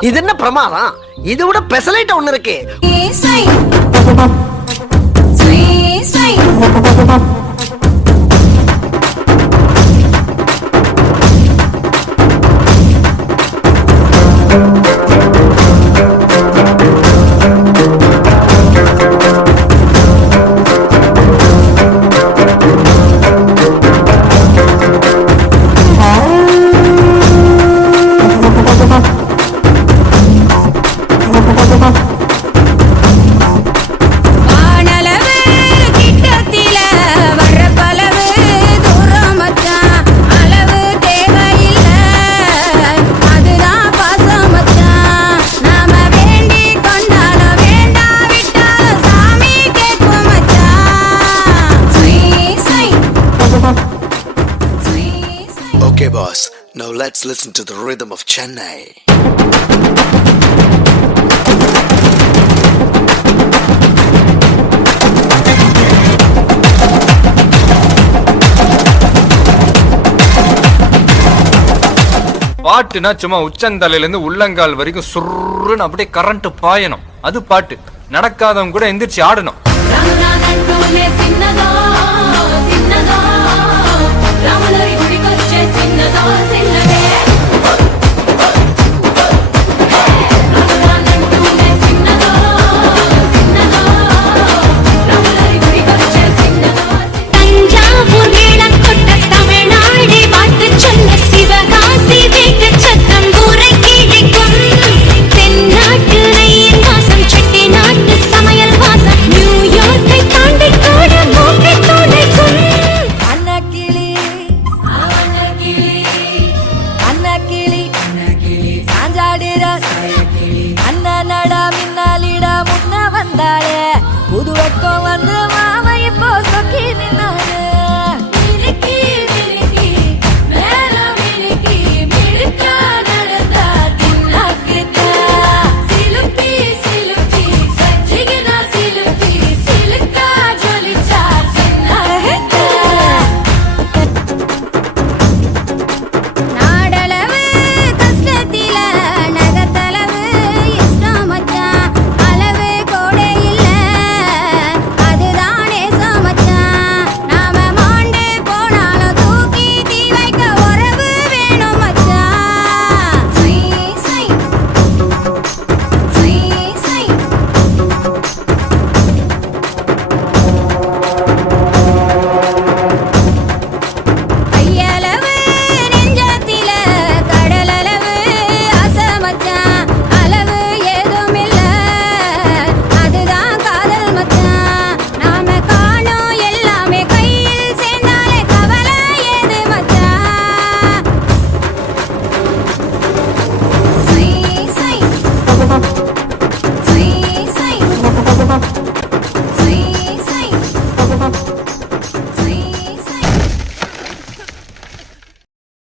இது என்ன பிரமாதம்? இது விட பெசலைட் ஒண்ணு இருக்கு. Now let's listen to the rhythm of Chennai. பாட்டுனா சும்மா உச்சந்தலையிலேருந்து உள்ளங்கால் வரைக்கும் சுருன்னு அப்படியே கரண்ட் பாயணும். அது பாட்டு. நடக்காதவங்க கூட எந்திரிச்சு ஆடணும். சின்னதா